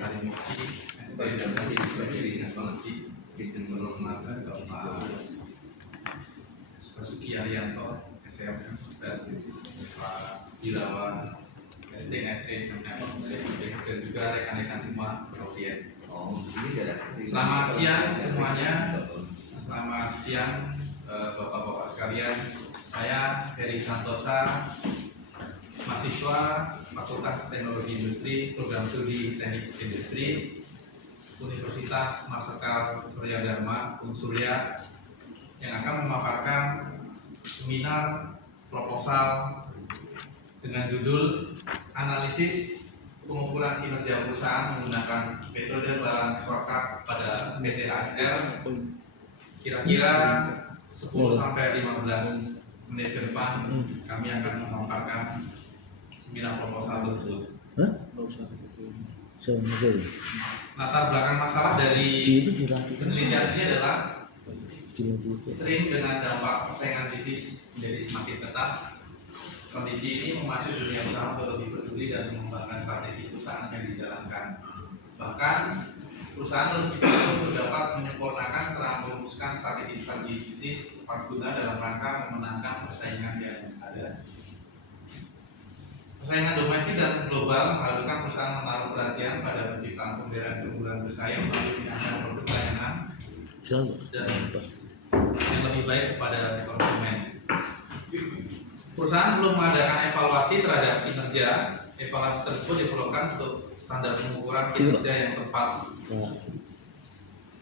Karimukti, ST dan tadi sebagai teknologi Bidang Berhormatan Bapak Basuki Arianto, SM dan Pak Irawan, STSE dan juga rekan-rekan semua Provian. Selamat siang semuanya. Selamat siang Bapak-bapak sekalian. Saya Heri Santosa, mahasiswa Fakultas Teknologi Industri, Program Studi Teknik Industri, Universitas Marsikal Surya Dharma Unsurya, yang akan memaparkan seminar proposal dengan judul Analisis Pengukuran Kinerja Perusahaan Menggunakan Metode Balance Scorecard pada PT ASR. Kira-kira 10-15 menit ke depan kami akan memaparkan seminar proposal tersebut. Latar belakang masalah dari penelitian ini adalah sering dengan dampak persaingan bisnis menjadi semakin ketat. Kondisi ini memacu dunia usaha untuk lebih peduli dan mengembangkan strategi perusahaan yang dijalankan. Bahkan perusahaan harus untuk dapat menyempurnakan serta merumuskan strategi bisnis tepat guna dalam rangka memenangkan persaingan yang ada. Persaingan domestik dan global mengharuskan perusahaan menaruh perhatian pada penciptaan pemeliharaan keunggulan bersaing melalui penyampaian produk layanan dan yang lebih baik kepada konsumen. Perusahaan belum mengadakan evaluasi terhadap kinerja. Evaluasi tersebut diperlukan untuk standar pengukuran kinerja yang tepat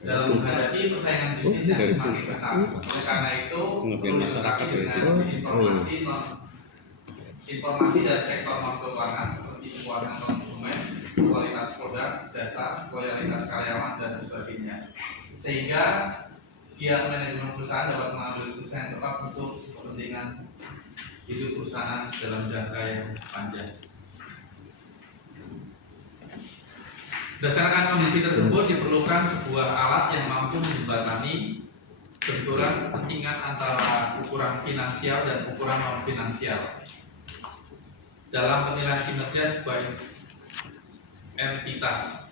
dalam menghadapi persaingan bisnis yang semakin ketat. Oleh karena itu, perlu dilengkapi dengan informasi dari sektor non keuangan seperti keuangan konsumen, kualitas produk, jasa, loyalitas karyawan, dan sebagainya, sehingga pihak manajemen perusahaan dapat mengambil keputusan yang tepat untuk kepentingan hidup perusahaan dalam jangka yang panjang. Berdasarkan kondisi tersebut, diperlukan sebuah alat yang mampu menjembatani benturan kepentingan antara ukuran finansial dan ukuran non finansial dalam penilaian kinerja sebuah entitas.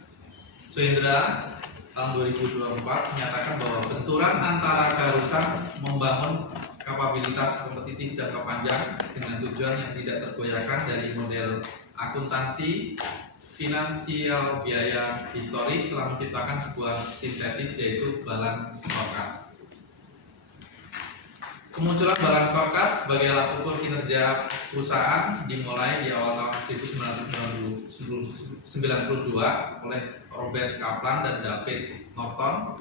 Suhendra tahun 2024 menyatakan bahwa benturan antara keharusan membangun kapabilitas kompetitif jangka panjang dengan tujuan yang tidak tergoyahkan dari model akuntansi finansial biaya historis telah menciptakan sebuah sintetis yaitu balance scorecard. Kemunculan balance scorecard sebagai alat ukur kinerja perusahaan dimulai di awal tahun 1992 oleh Robert Kaplan dan David Norton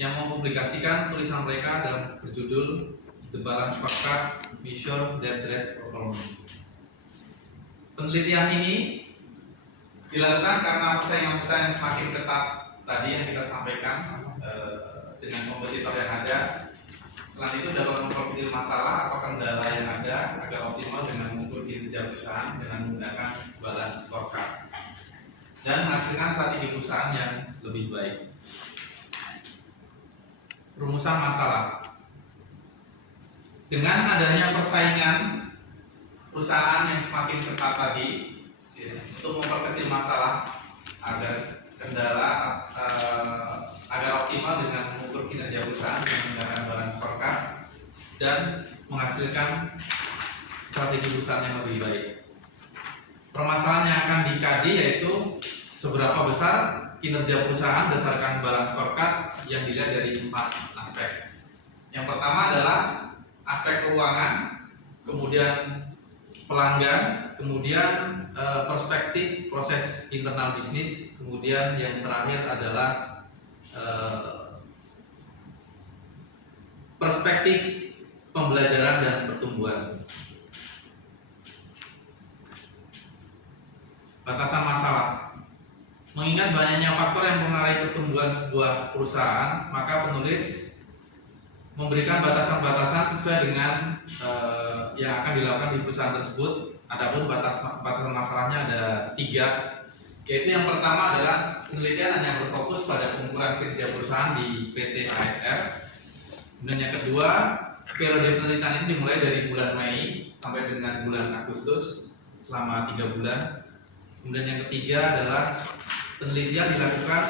yang mempublikasikan tulisan mereka dalam berjudul The Balance Scorecard Measure that Drive Performance. Penelitian ini dilakukan karena persaingan semakin ketat tadi yang kita sampaikan dengan kompetitor yang ada. Selain itu dapat memperkecil masalah atau kendala yang ada agar optimal dengan mengukur kinerja perusahaan dengan menggunakan balance scorecard dan menghasilkan strategi perusahaan yang lebih baik. Rumusan masalah. Dengan adanya persaingan perusahaan yang semakin ketat tadi, untuk memperkecil masalah agar kendala agar optimal dengan mengukur kinerja perusahaan dengan menggunakan balance scorecard dan menghasilkan strategi perusahaan yang lebih baik. Permasalahan yang akan dikaji yaitu seberapa besar kinerja perusahaan berdasarkan balance scorecard yang dilihat dari 4 aspek. Yang pertama adalah aspek keuangan, kemudian pelanggan, kemudian perspektif proses internal bisnis, kemudian yang terakhir adalah perspektif pembelajaran dan pertumbuhan. Batasan masalah. Mengingat banyaknya faktor yang mengaruhi pertumbuhan sebuah perusahaan, maka penulis memberikan batasan-batasan sesuai dengan yang akan dilakukan di perusahaan tersebut. Adapun batasan masalahnya ada 3, yaitu yang pertama adalah penelitian hanya berfokus pada pengukuran kinerja perusahaan di PT ASR. Kemudian yang kedua, periode penelitian ini dimulai dari bulan Mei sampai dengan bulan Agustus selama 3 bulan. Kemudian yang ketiga adalah penelitian dilakukan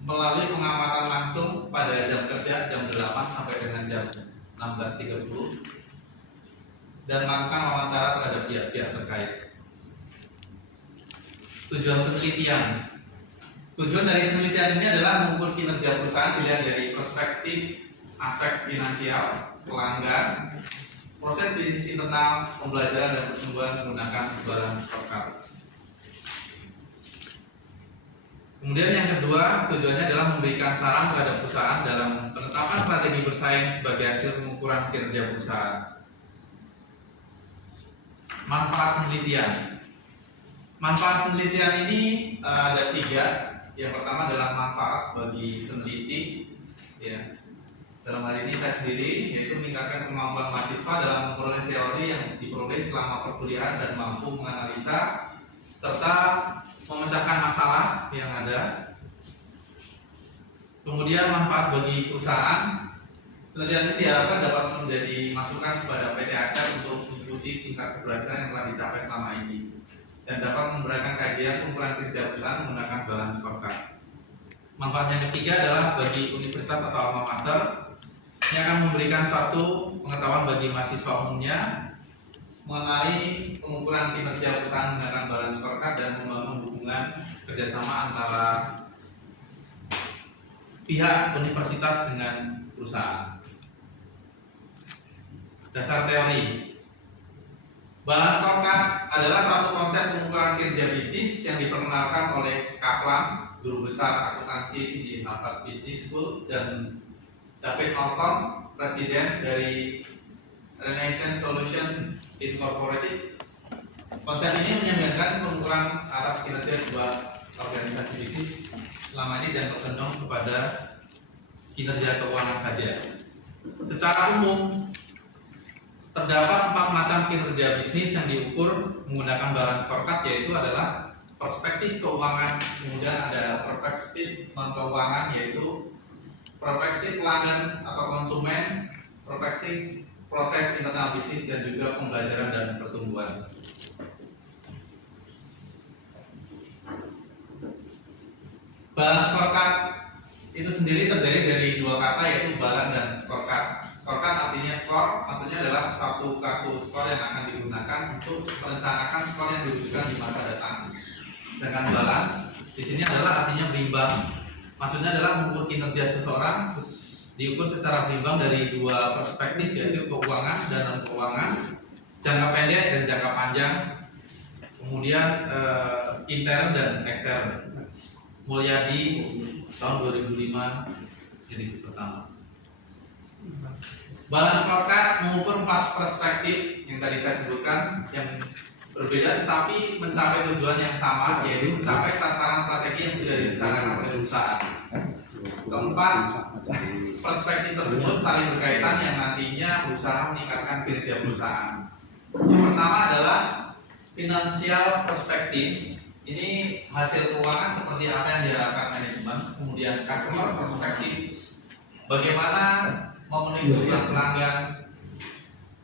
melalui pengamatan langsung pada jam kerja jam 8 sampai dengan jam 16.30 dan melakukan wawancara terhadap pihak-pihak terkait. Tujuan penelitian. Tujuan dari penelitian ini adalah mengukur kinerja perusahaan dilihat dari perspektif aspek finansial, pelanggan, proses bisnis internal, pembelajaran dan pertumbuhan menggunakan sebaran scorecard. Kemudian yang kedua, tujuannya adalah memberikan saran terhadap perusahaan dalam penetapan strategi bersaing sebagai hasil pengukuran kinerja perusahaan. Manfaat penelitian. Manfaat penelitian ini ada 3. Yang pertama adalah manfaat bagi peneliti, ya. Dalam hal ini saya sendiri, yaitu meningkatkan kemampuan mahasiswa dalam memperoleh teori yang diperoleh selama perkuliahan dan mampu menganalisa serta memecahkan masalah yang ada. Kemudian manfaat bagi perusahaan, penelitian ini diharapkan dapat menjadi masukan kepada PT Acer untuk mengikuti tingkat keberhasilan yang telah dicapai selama ini dan dapat memberikan kajian pengukuran kinerja perusahaan menggunakan balance scorecard. Manfaat yang ketiga adalah bagi universitas atau alma mater yang akan memberikan suatu pengetahuan bagi mahasiswa umumnya mengenai pengukuran kinerja perusahaan menggunakan balance scorecard dan membangun hubungan kerjasama antara pihak universitas dengan perusahaan. Dasar teori. Balance scorecard adalah suatu konsep pengukuran kinerja bisnis yang diperkenalkan oleh Kaplan, guru besar akuntansi di Harvard Business School, dan David Norton, presiden dari Renaissance Solution Incorporated. Konsep ini menyambungkan pengukuran atas kinerja sebuah organisasi bisnis selama ini dan terkendong kepada kinerja keuangan saja. Secara umum, terdapat 4 macam kinerja bisnis yang diukur menggunakan balance scorecard, yaitu adalah perspektif keuangan, kemudian ada perspektif non keuangan, yaitu perspektif pelanggan atau konsumen, perspektif proses internal bisnis, dan juga pembelajaran dan pertumbuhan. Balance scorecard itu sendiri terdiri dari 2 kata, yaitu balance dan scorecard. Scorecard artinya skor, maksudnya adalah suatu kartu skor yang akan digunakan untuk merencanakan skor yang diwujudkan di masa datang. Sedangkan balance di sini adalah artinya berimbang, maksudnya adalah mengukur kinerja seseorang diukur secara berimbang dari 2 perspektif, yaitu keuangan dan non keuangan, jangka pendek dan jangka panjang, kemudian intern dan ekstern. Mulyadi tahun 2005 edisi pertama. Balance scorecard mengukur 4 perspektif yang tadi saya sebutkan yang berbeda tetapi mencapai tujuan yang sama, yaitu mencapai sasaran strategi yang sudah direncanakan oleh perusahaan. Keempat, perspektif tersebut saling berkaitan yang nantinya berusaha meningkatkan kinerja perusahaan. Yang pertama adalah financial perspektif. Ini hasil keuangan seperti apa yang diharapkan manajemen. Kemudian customer perspektif, bagaimana memenuhi kebutuhan pelanggan.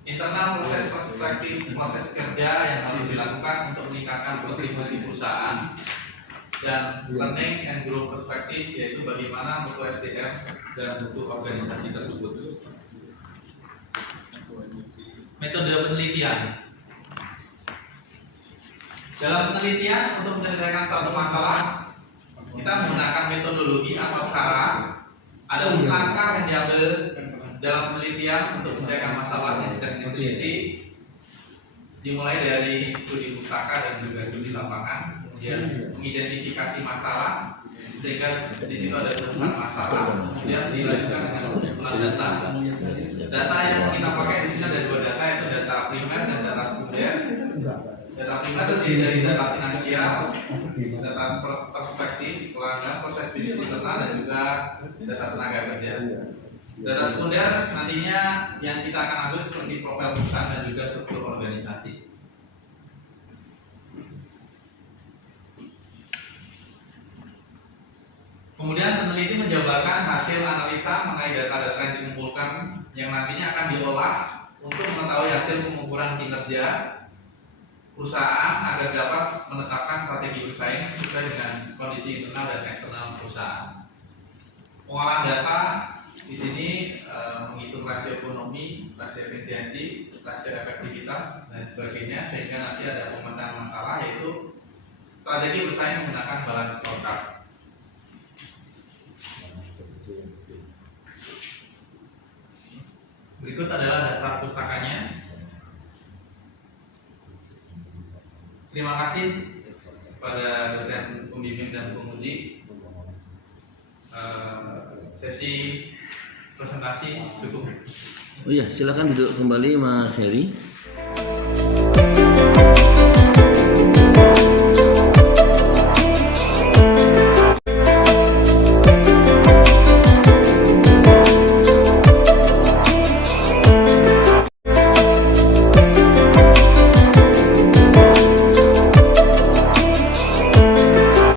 Internal proses perspektif, proses kerja yang harus dilakukan untuk meningkatkan kontribusi perusahaan. Dan learning and growth perspektif, yaitu bagaimana mutu SDM dan mutu organisasi tersebut. Metode penelitian. Dalam penelitian, untuk menyelesaikan suatu masalah, kita menggunakan metodologi atau cara. Ada langkah yang diambil dalam penelitian untuk menyelesaikan masalah yang sedang diteliti, dimulai dari studi pustaka dan juga studi lapangan, kemudian mengidentifikasi masalah sehingga di situ ada rumusan masalah, kemudian dilanjutkan dengan pengumpulan data. Data yang kita pakai di sini ada 2 data, yaitu data primer dan data sekunder. Data primer terdiri dari data finansial, data perspektif pelanggan, proses bisnis internal, dan juga data tenaga kerja. Data sekunder nantinya yang kita akan ambil seperti profil perusahaan dan juga struktur organisasi. Kemudian peneliti menjabarkan hasil analisa mengenai data-data yang dikumpulkan yang nantinya akan diolah untuk mengetahui hasil pengukuran kinerja perusahaan agar dapat menetapkan strategi bersaing sesuai dengan kondisi internal dan eksternal perusahaan. Pengolahan data di sini menghitung rasio ekonomi, rasio efisiensi, rasio efektivitas dan sebagainya, sehingga nanti ada pemecahan masalah, yaitu strategi bersaing menggunakan balance scorecard. Berikut adalah daftar pustakanya. Terima kasih kepada dosen pembimbing dan penguji. Sesi presentasi cukup. Oh iya, silakan duduk kembali Mas Heri.